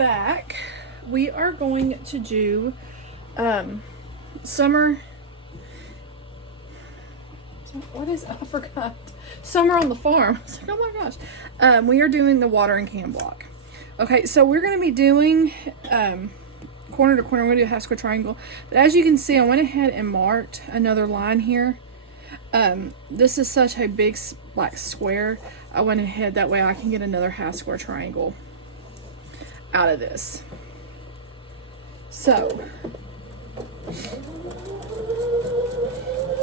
back. We are going to do summer. What is I forgot. Summer on the farm. I was like, oh my gosh. We are doing the watering can block. Okay, so we're going to be doing corner to corner. We're going to do a half square triangle. But as you can see, I went ahead and marked another line here. This is such a big like square. I went ahead that way I can get another half square triangle out of this. So,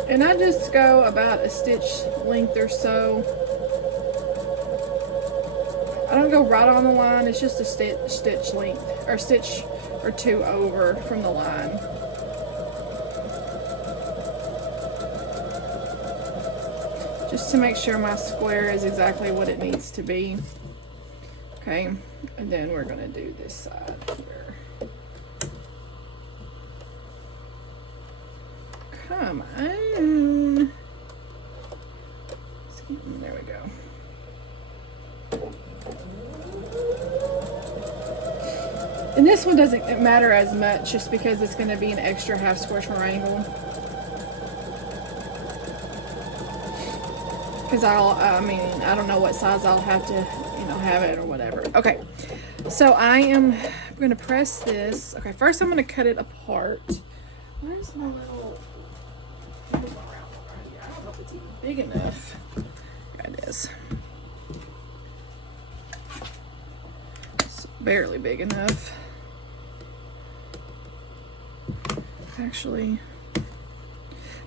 and I just go about a stitch length or so. I don't go right on the line, it's just a stitch length, or stitch or two over from the line. Just to make sure my square is exactly what it needs to be. Okay, and then we're gonna do this side here. Come on. There we go. And this one doesn't matter as much just because it's going to be an extra half square triangle. Because I mean, I don't know what size I'll have to, have it or whatever. Okay, so I'm going to press this. Okay, first I'm going to cut it apart. Where's my little I don't know if it's even big enough. There it is. It's barely big enough. Actually,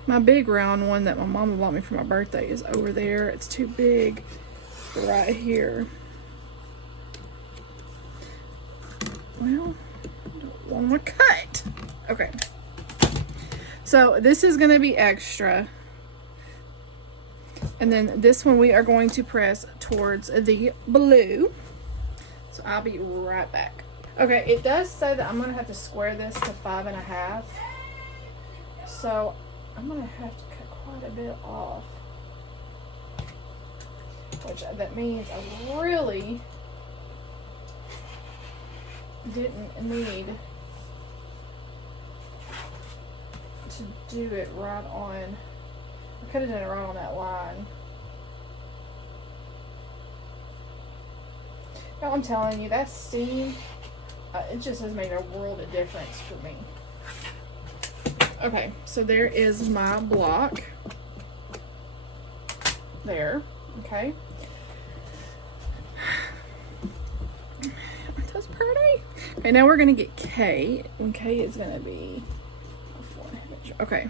my big round one that my mama bought me for my birthday is over there. It's too big for right here. Well, I don't want to cut. Okay. So this is going to be extra. And then this one we are going to press towards the blue. So I'll be right back. Okay, it does say that I'm going to have to square this to 5.5. So I'm going to have to cut quite a bit off. Which that means I really didn't need to do it right on. I could have done it right on that line. Now I'm telling you, that steam, it just has made a world of difference for me. Okay, so there is my block. There, okay. That's pretty. Okay, now we're gonna get K, and K is gonna be a 4 inch. Okay.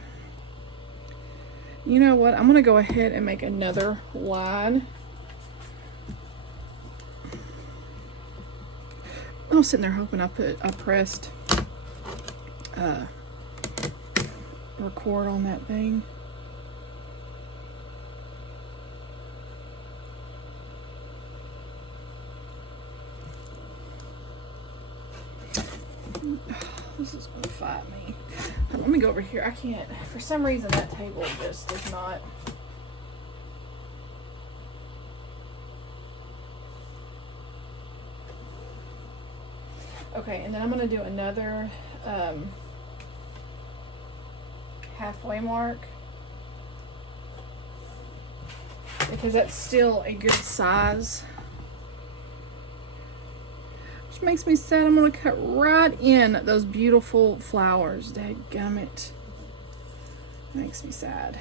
You know what? I'm gonna go ahead and make another line. I was sitting there hoping I pressed record on that thing. This is gonna fight me. Let me go over here. I can't, for some reason that table just does not. Okay, and then I'm gonna do another halfway mark because that's still a good size. Which makes me sad. I'm gonna cut right in those beautiful flowers. Dadgummit. Makes me sad.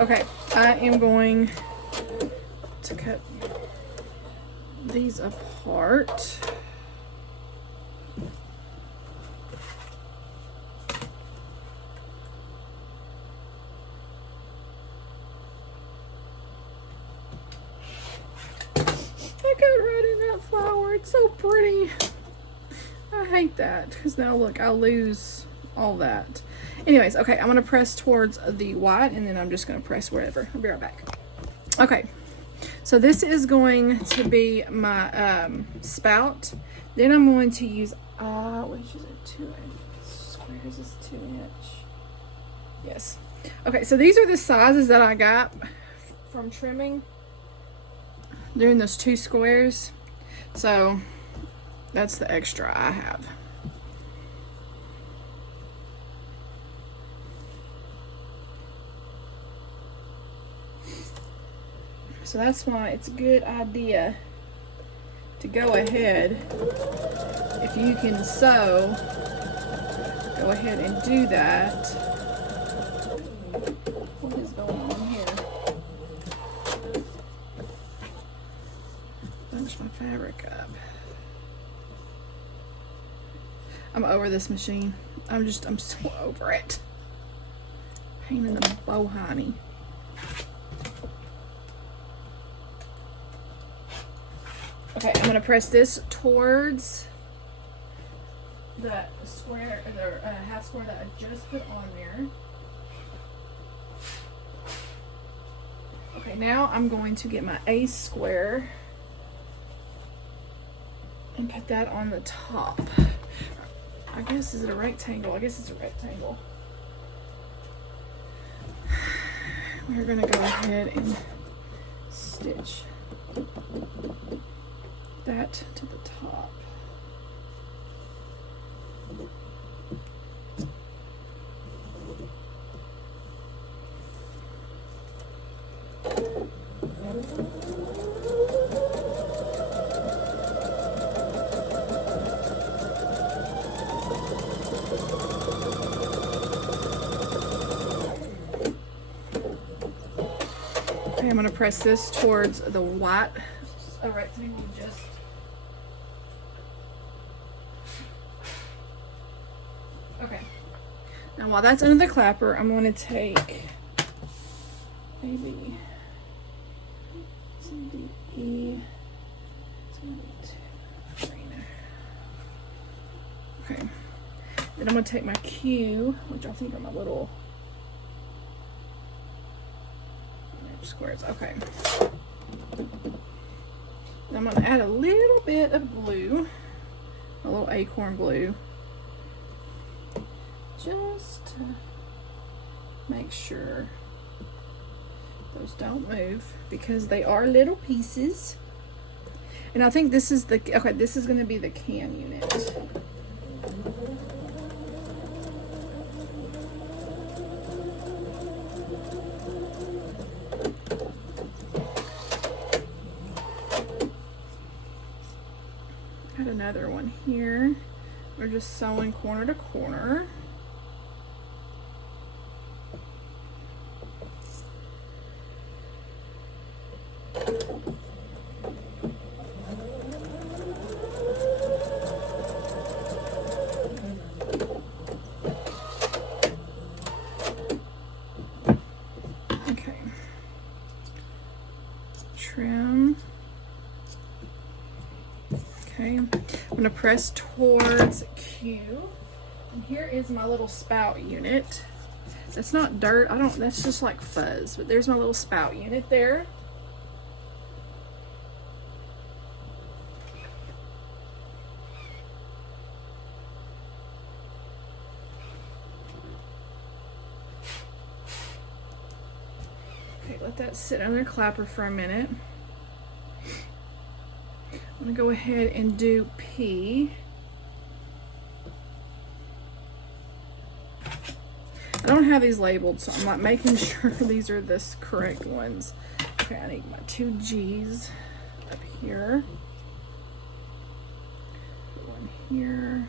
Okay, I am going to cut these apart. I got right in that flower. It's so pretty. hate that because now look, I'll lose all that. Anyways, okay, I'm gonna press towards the white and then I'm just gonna press wherever. I'll be right back. Okay, so this is going to be my spout. Then I'm going to use, which is a 2 inch square, is this 2 inch? Yes. Okay, so these are the sizes that I got from trimming, doing those 2 squares. So that's the extra I have. So that's why it's a good idea to go ahead, if you can sew, go ahead and do that. What is going on here? Bunch my fabric up. I'm over this machine. I'm so over it. Pain in the bow-hiney. Okay, I'm gonna press this towards the square, the half square that I just put on there. Okay, now I'm going to get my ace square and put that on the top. I guess, is it a rectangle? I guess it's a rectangle. We're gonna go ahead and stitch that to the top. Okay, I'm going to press this towards the white, a rectangle just. Okay. Now while that's under the clapper, I'm going to take maybe some DE. It's going to be 2 green. Okay. Then I'm going to take my Q, which I think are my little squares. Okay. Now I'm going to add a little bit of glue, a little acorn glue, just to make sure those don't move because they are little pieces. And I think this is the, okay, this is going to be the can unit. Add another one here. We're just sewing corner to corner. Okay. Trim. Okay, I'm going to press towards Q. And here is my little spout unit. That's not dirt, that's just like fuzz, but there's my little spout unit there. Okay, let that sit under the clapper for a minute. I'm going to go ahead and do P. I don't have these labeled, so I'm like making sure these are the correct ones. Okay, I need my 2 G's up here. Put one here.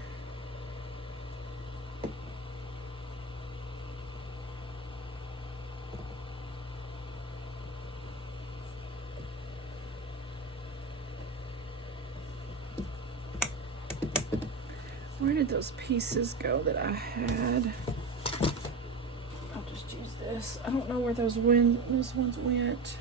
Where did those pieces go that I had? I'll just use this. I don't know where those ones went.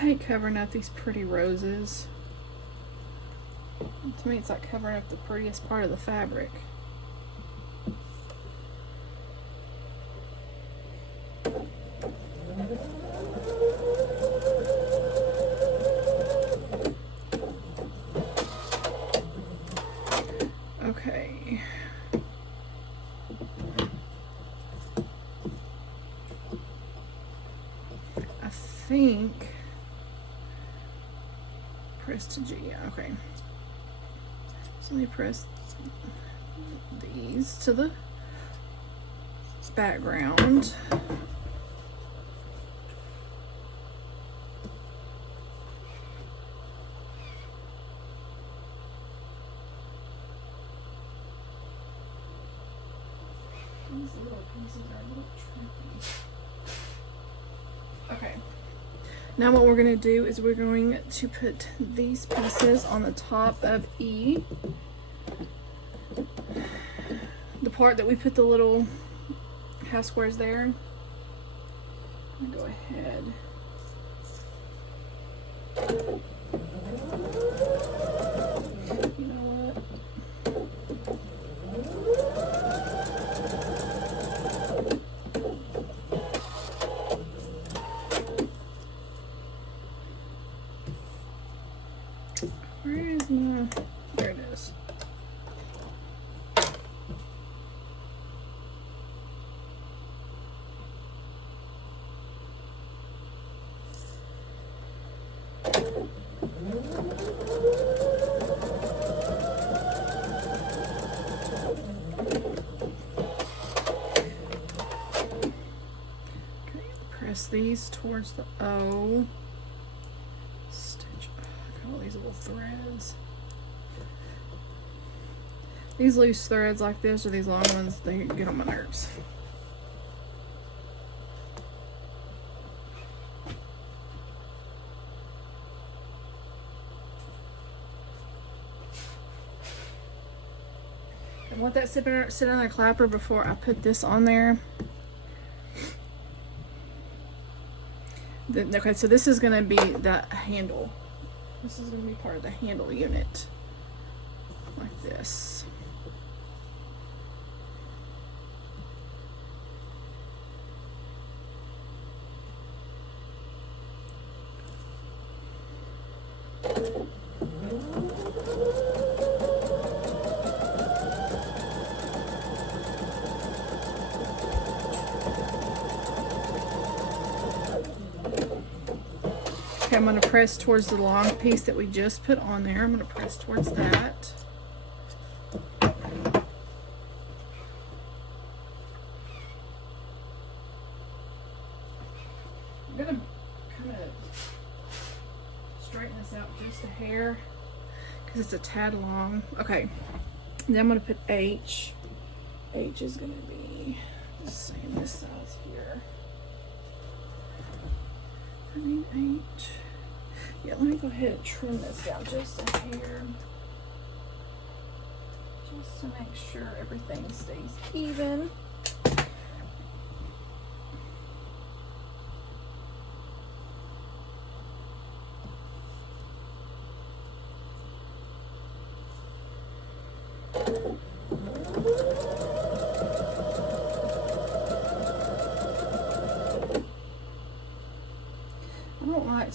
hate covering up these pretty roses. To me, it's like covering up the prettiest part of the fabric. Okay. I think press to G. Yeah, okay. So let me press these to the background. These little pieces are a little tricky. Okay. Now what we're going to do is we're going to put these pieces on the top of E. The part that we put the little half squares there. I'm going to go ahead. You know what? Where is my, there it is. Press these towards the O. Stitch. Look at all these little threads. These loose threads like this or these long ones, they get on my nerves. And let that sit on the clapper before I put this on there. Okay, so this is going to be the handle. This is going to be part of the handle unit. Like this. Okay, I'm going to press towards the long piece that we just put on there. I'm going to press towards that. I'm going to kind of straighten this out just a hair because it's a tad long. Okay, then I'm going to put H. H is going to be the same this size here. I mean H. Yeah, let me go ahead and trim this down just a hair. Just to make sure everything stays even.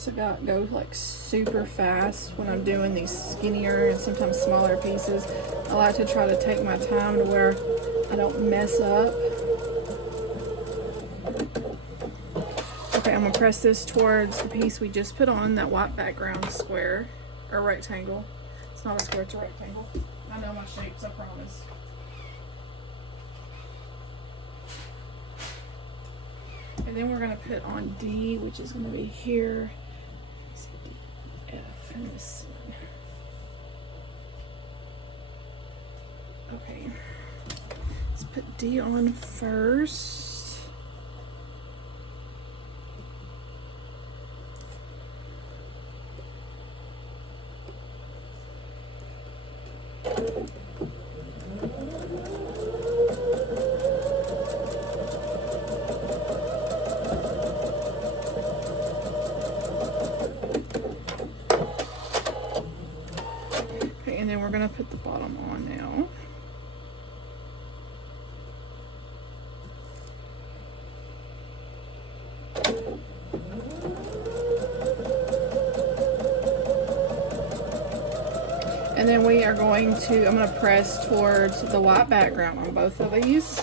To go like super fast when I'm doing these skinnier and sometimes smaller pieces. I like to try to take my time to where I don't mess up. Okay, I'm gonna press this towards the piece we just put on, that white background square or rectangle. It's not a square, it's a rectangle. I know my shapes, I promise. And then we're going to put on D, which is going to be here. D, F, and this one. Okay. Let's put D on first. gonna put the bottom on now. And then we are going to, I'm going to press towards the white background on both of these.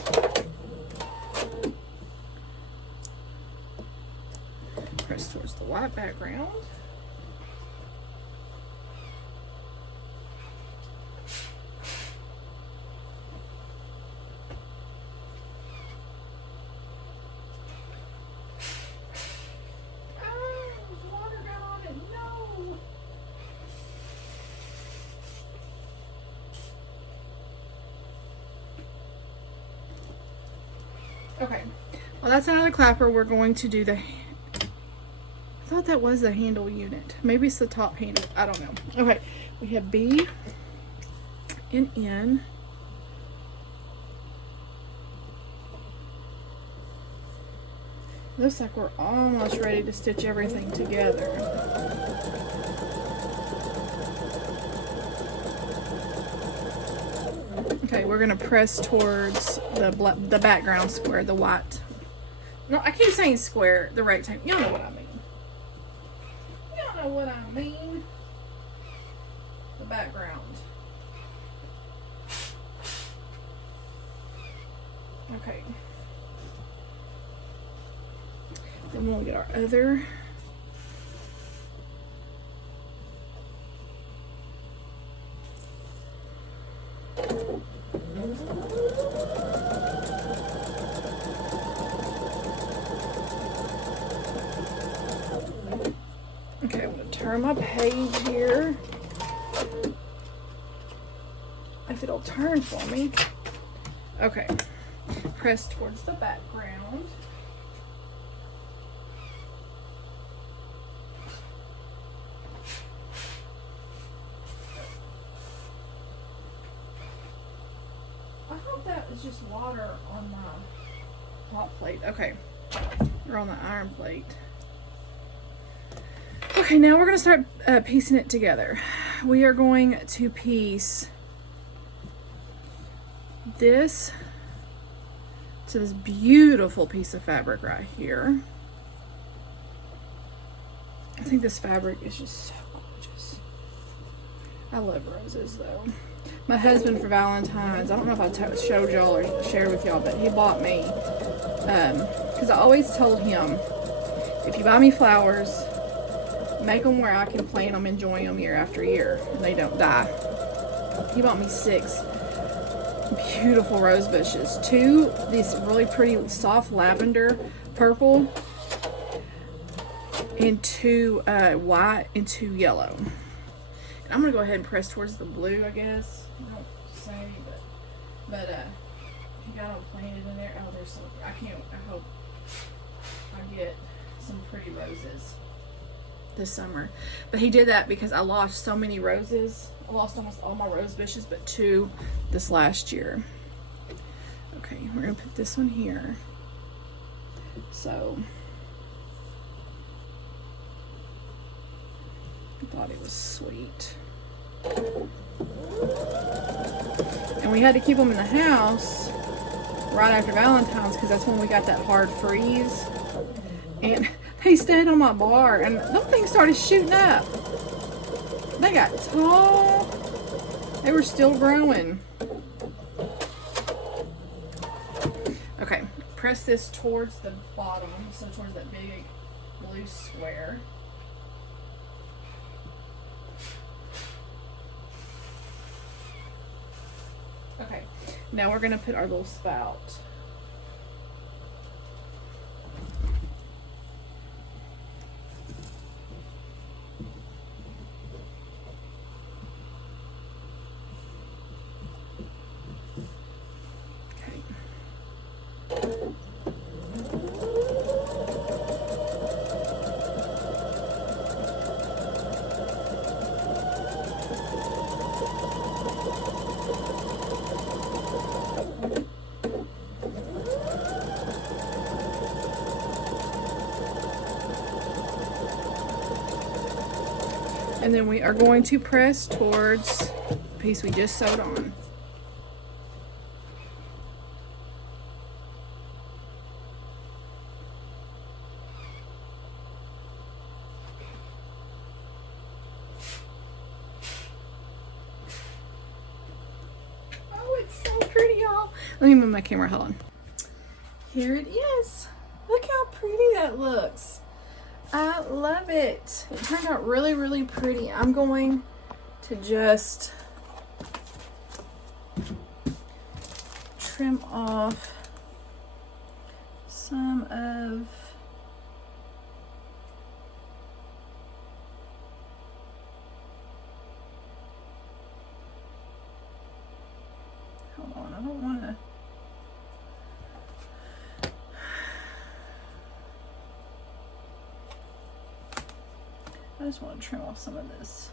Press towards the white background. Okay, well that's another clapper. We're going to do the, I thought that was the handle unit. Maybe it's the top handle, I don't know. Okay, we have B and N. Looks like we're almost ready to stitch everything together. Okay, we're gonna press towards the background square, the white. No, I keep saying square, the rectangle. Y'all know what I mean. Y'all know what I mean. The background. Okay. Then we'll get our other. Okay, I'm going to turn my page here. If it'll turn for me. Okay, press towards the background. I hope that is just water on my hot plate. Okay, or on the iron plate. Okay, now we're going to start piecing it together. We are going to piece this to this beautiful piece of fabric right here. I think this fabric is just so gorgeous. I love roses though. My husband for Valentine's, I don't know if I showed y'all or shared with y'all, but he bought me, because I always told him, if you buy me flowers, make them where I can plant them, enjoy them year after year, and they don't die. He bought me 6 beautiful rose bushes. 2, these really pretty soft lavender purple, and 2 white, and 2 yellow. And I'm gonna go ahead and press towards the blue, I guess. I don't say, but he got them planted in there. Oh, they're so, I hope I get some pretty roses this summer. But he did that because I lost so many roses. I lost almost all my rose bushes, but 2 this last year. Okay, we're gonna put this one here. So I thought it was sweet. And we had to keep them in the house right after Valentine's because that's when we got that hard freeze. And they stayed on my bar and them things started shooting up. They got tall. They were still growing. Okay, press this towards the bottom, so towards that big blue square. Okay, now we're gonna put our little spout. And then we are going to press towards piece we just sewed on. Oh, it's so pretty, y'all. Let me move my camera, hold on. Here it is. Look how pretty that looks. I love it. It turned out really, really pretty. I'm going to just trim off some of hold on, I don't want to I just want to trim off some of this.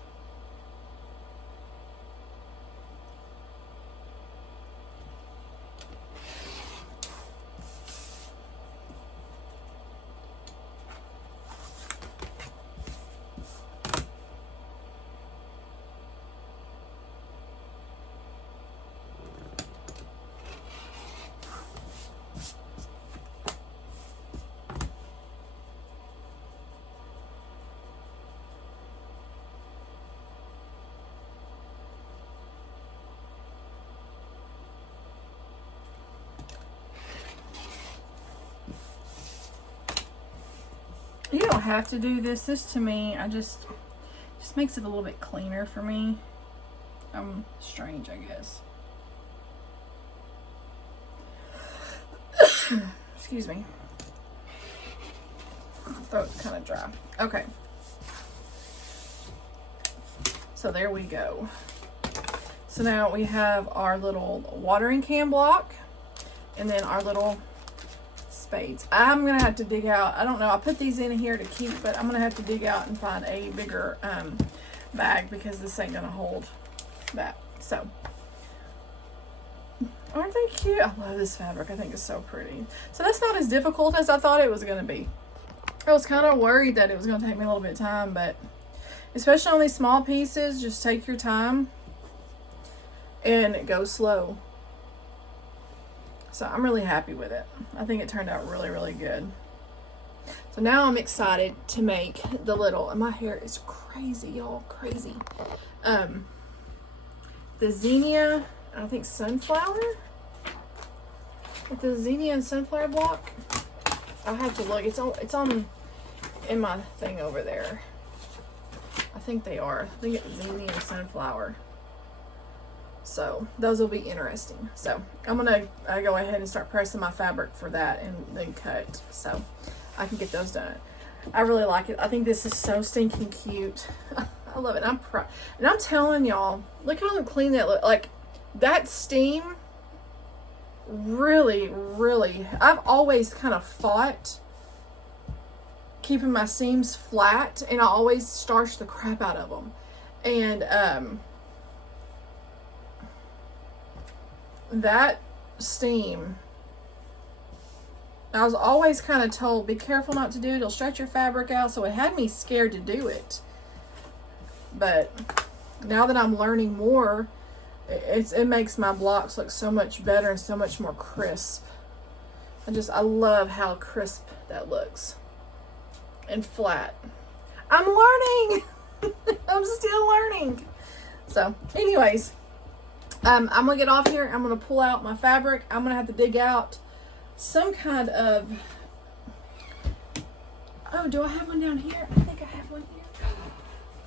You don't have to do this. This to me, just makes it a little bit cleaner for me. I'm strange, I guess. Excuse me. My throat's kind of dry. Okay. So there we go. So now we have our little watering can block and then our little spades. I'm gonna have to dig out, I don't know, I put these in here to keep, but I'm gonna have to dig out and find a bigger bag because this ain't gonna hold that. So aren't they cute? I love this fabric. I think it's so pretty. So that's not as difficult as I thought it was gonna be. I was kind of worried that it was gonna take me a little bit of time, but especially on these small pieces, just take your time and go slow. So I'm really happy with it. I think it turned out really, really good. So now I'm excited to make the little, and my hair is crazy, y'all, crazy. The zinnia, I think sunflower. With the zinnia and sunflower block. I have to look. It's on in my thing over there. I think they are. I think it's zinnia and sunflower. So those will be interesting. So I'm gonna go ahead and start pressing my fabric for that and then cut so I can get those done. I really like it. I think this is so stinking cute. I love it. I'm proud. And I'm telling y'all, look how clean that look. Like that steam really, really, I've always kind of fought keeping my seams flat, and I always starch the crap out of them. And that steam, I was always kind of told, be careful not to do it, it'll stretch your fabric out, so it had me scared to do it. But now that I'm learning more, it makes my blocks look so much better and so much more crisp. I love how crisp that looks and flat. I'm learning. I'm still learning. So anyways, I'm gonna get off here. I'm gonna pull out my fabric. I'm gonna have to dig out some kind of, oh, do I have one down here? I think I have one here.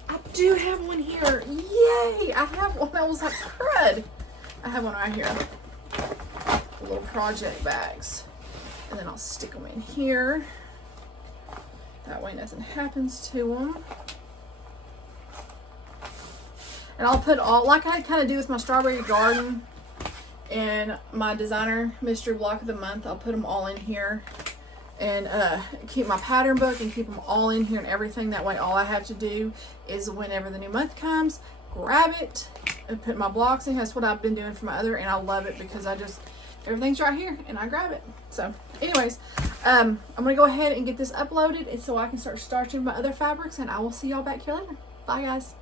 I do have one here. Yay! I have one. I was like, crud. I have one right here. The little project bags. And then I'll stick them in here. That way nothing happens to them. And I'll put all, like I kind of do with my strawberry garden and my designer mystery block of the month, I'll put them all in here and keep my pattern book and keep them all in here and everything. That way all I have to do is whenever the new month comes, grab it and put my blocks in. That's what I've been doing for my other, and I love it because everything's right here and I grab it. So anyways, I'm gonna go ahead and get this uploaded and so I can start starching my other fabrics, and I will see y'all back here later. Bye guys.